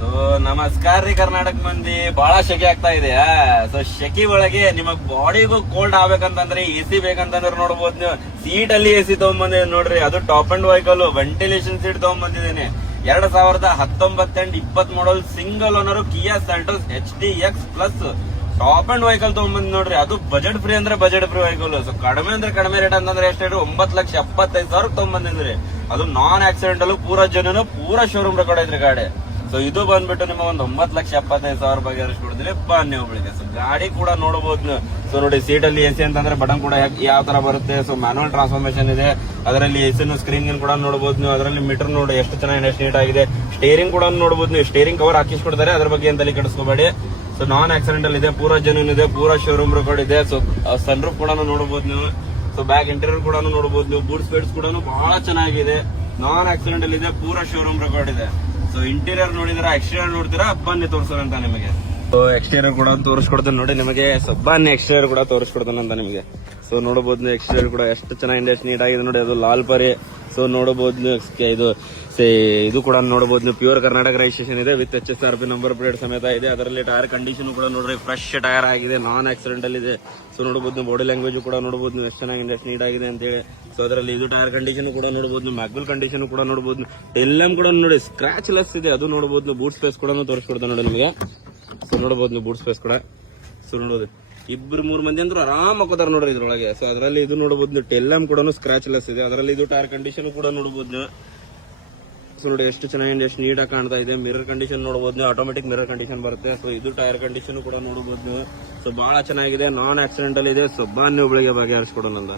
So ನಮಸ್ಕಾರ ರೀ ಕರ್ನಾಟಕ ಮಂದಿ. ಬಹಳ ಶೆಕೆ ಆಗ್ತಾ ಇದೆ. ಸೊ ಶೆಕೆ ಒಳಗೆ ನಿಮಗ್ ಬಾಡಿಗೂ ಕೋಲ್ಡ್ ಆಗ್ಬೇಕಂತಂದ್ರೆ ಎಸಿ ಬೇಕಂತಂದ್ರೆ ನೋಡ್ಬೋದು ನೀವು. ಸೀಟ್ ಅಲ್ಲಿ ಎಸಿ ತಗೊಂಡ್ಬಂದಿದ್ದೀನಿ ನೋಡ್ರಿ, ಅದು top end vehicle ventilation seat ತಗೊಂಡ್ಬಂದಿದ್ದೀನಿ. 2019 and 20 model single owner Kia Seltos HDX plus top end vehicle ತಗೊಂಡ್ಬಂದ್ ನೋಡ್ರಿ. ಅದು ಬಜೆಟ್ ಫ್ರೀ ಅಂದ್ರೆ ಬಜೆಟ್ ಫ್ರೀ ವೆಹಿಕಲ್. ಸೊ ಕಡಿಮೆ ಅಂದ್ರೆ ಕಡಿಮೆ ರೇಟ್ ಅಂತಂದ್ರೆ ಎಷ್ಟು 9,75,000 ತಗೊಂಡ್ಬಂದಿದ್ರಿ. ಅದು ನಾನ್ ಆಕ್ಸಿಡೆಂಟಲ್, ಪೂರಾ ಜನ ಪೂರಾ ಶೋರೂಮ್ ರೆಕಾರ್ಡ್ ಐತ್ರಿ ಗಾಡಿ. ಸೊ ಇದು ಬಂದ್ಬಿಟ್ಟು ನಿಮ್ಮ ಒಂದು 9,75,000 ಬಗ್ಗೆ ಕೊಡ್ತೀವಿ ಬನ್ನಿ ಒಬ್ಬಳಿಗೆ. ಸೊ ಗಾಡಿ ಕೂಡ ನೋಡಬಹುದು ನೀವು. ಸೊ ನೋಡಿ, ಸೀಟ್ ಅಲ್ಲಿ ಎಸಿ ಅಂತಂದ್ರೆ ಬಟನ್ ಕೂಡ ಯಾವ ತರ ಬರುತ್ತೆ. ಸೊ ಮ್ಯಾನುವಲ್ ಟ್ರಾನ್ಸ್ಫಾರ್ಮೇಶನ್ ಇದೆ. ಅದರಲ್ಲಿ ಎಸಿ ಸ್ಕ್ರೀನ್ ಕೂಡ ನೋಡಬಹುದು ನೀವು. ಅದರಲ್ಲಿ ಮೀಟರ್ ನೋಡಿ ಎಷ್ಟು ಚೆನ್ನಾಗಿ ಎಷ್ಟು ನೀಟ್ ಆಗಿದೆ. ಸ್ಟೇರಿಂಗ್ ಕೂಡ ನೋಡಬಹುದು ನೀವು. ಸ್ಟೇರಿಂಗ್ ಕವರ್ ಹಾಕಿಸ್ಕೊಡ್ತಾರೆ, ಅದ್ರ ಬಗ್ಗೆ ಎಂತಲ್ಲಿ ಕೆಡಿಸ್ಕೋಬೇಡಿ. ಸೊ ನಾನ್ ಆಕ್ಸಿಡೆಂಟಲ್ ಇದೆ, ಪೂರಾ ಜೆನ್ಯೂನ್ ಇದೆ, ಪೂರಾ ಶೋರೂಮ್ ರೆಕಾರ್ಡ್ ಇದೆ. ಸೊ ಸನ್ರೂಫ್ ಕೂಡ ನೋಡಬಹುದು ನೀವು. ಸೊ ಬ್ಯಾಕ್ ಇಂಟೀರಿಯರ್ ಕೂಡ ನೋಡಬಹುದು ನೀವು. ಬೂಟ್ ಸ್ಪೇಡ್ಸ್ ಕೂಡ ಬಹಳ ಚೆನ್ನಾಗಿದೆ. ನಾನ್ ಆಕ್ಸಿಡೆಂಟಲ್ ಇದೆ, ಪೂರಾ ಶೋರೂಮ್ ರೆಕಾರ್ಡ್ ಇದೆ. ಸೊ ಇಂಟೀರಿಯರ್ ನೋಡಿದ್ರ, ಎಕ್ಸ್ಟೀರಿಯರ್ ನೋಡಿದ್ರ ಬನ್ನಿ ತೋರಿಸೋಣ ಅಂತ ನಿಮಗೆ. ಸೊ ಎಕ್ಸ್ಟೀರಿಯರ್ ಕೂಡ ತೋರಿಸ್ಕೊಡ್ತೇನೆ ನೋಡಿ ನಿಮಗೆ. ಸೊ ಬನ್ನಿ ಎಕ್ಸ್ಟೀರಿಯರ್ ಕೂಡ ತೋರಿಸ್ಕೊಡ್ತೇನೆ ಅಂತ ನಿಮಗೆ. ಸೊ ನೋಡಬಹುದು ನೀವು, ಎಕ್ಸ್ಟೀರಿಯರ್ ಕೂಡ ಎಷ್ಟು ಚೆನ್ನಾಗಿದೆ, ಎಷ್ಟು ನೀಟ್ ಆಗಿದೆ ನೋಡಿ. ಅದು ಲಾಲ್ ಪರಿ. ಸೊ ನೋಡಬಹುದು ನೀವು, ಇದು ಕೂಡ ನೋಡಬಹುದು ನೀವು. ಪ್ಯೂರ್ ಕರ್ನಾಟಕ ರಿಜಿಸ್ಟ್ರೇಷನ್ ಇದೆ ವಿತ್ HSRP ನಂಬರ್ ಪ್ಲೇಟ್ ಸಮೇತ ಇದೆ. ಅದರಲ್ಲಿ ಟೈರ್ ಕಂಡೀಷನ್ ಕೂಡ ನೋಡ್ರಿ, ಫ್ರೆಶ್ ಟೈರ್ ಆಗಿದೆ, ನಾನ್ ಆಕ್ಸಿಡೆಂಟಲ್ ಇದೆ. ಸೊ ನೋಡಬಹುದು ನೀವು, ಬಾಡಿ ಲ್ಯಾಂಗ್ವೇಜ್ ಕೂಡ ನೋಡಬಹುದು ನೀವು, ಎಷ್ಟು ಚೆನ್ನಾಗಿದೆ, ಎಷ್ಟು ನೀಟ್ ಆಗಿದೆ ಅಂತ ಹೇಳಿ. ಸೊ ಅದರಲ್ಲಿ ಇದು ಟೈರ್ ಕಂಡೀಷನ್ ಕೂಡ ನೋಡಬಹುದು ನೀವು, ಮ್ಯಾಗ್ಬಲ್ ಕಂಡೀಷನ್ ಕೂಡ ನೋಡಬಹುದು. ಎಲ್ಲಮ್ ಕೂಡ ನೋಡಿ ಸ್ಕ್ರಾಚ್ ಲೆಸ್ ಇದೆ, ಅದು ನೋಡಬಹುದು ನೀವು. ಬೂಟ್ ಸ್ಪೇಸ್ ಕೂಡ ತೋರಿಸ್ಕೊಡ್ತಾ ನೋಡಿ ನಿಮಗೆ. ಸೊ ನೋಡಬಹುದು ನೀವು, ಬೂಟ್ ಸ್ಪೇಸ್ ಕೂಡ. ಸೊ ನೋಡಬಹುದು, 2-3 ಮಂದಿ ಅಂದ್ರೂ ಆರಾಮ್ ಹಾಕೋತಾರ ನೋಡ್ರಿ ಇದ್ರೊಳಗೆ. ಸೊ ಅದರಲ್ಲಿ ಇದು ನೋಡಬಹುದು ನೀವು, ಟೆಲ್ಲಮ್ ಕೂಡ ಸ್ಕ್ರಾಚ್ ಲೆಸ್ ಇದೆ. ಅದರಲ್ಲಿ ಇದು ಟೈರ್ ಕಂಡೀಷನ್ ಕೂಡ ನೋಡಬಹುದು ನೀವು. ಸೊ ನೋಡಿ ಎಷ್ಟು ಚೆನ್ನಾಗಿ ಎಷ್ಟು ನೀಟಾಗಿ ಕಾಣ್ತಾ ಇದೆ. ಮಿರರ್ ಕಂಡೀಷನ್ ನೋಡಬಹುದು ನೀವು, ಆಟೋಮೆಟಿಕ್ ಮಿರರ್ ಕಂಡೀಷನ್ ಬರುತ್ತೆ. ಸೊ ಇದು ಟೈರ್ ಕಂಡೀಷನ್ ಕೂಡ ನೋಡಬಹುದು ನೀವು. ಸೊ ಬಹಳ ಚೆನ್ನಾಗಿದೆ, ನಾನ್ ಆಕ್ಸಿಡೆಂಟಲ್ ಇದೆ. ಸೊ ಬನ್ನಿ ಒಬ್ಬಳಿಗೆ ಬಗೆಹರಿಸ್ಕೊಡೋಣ.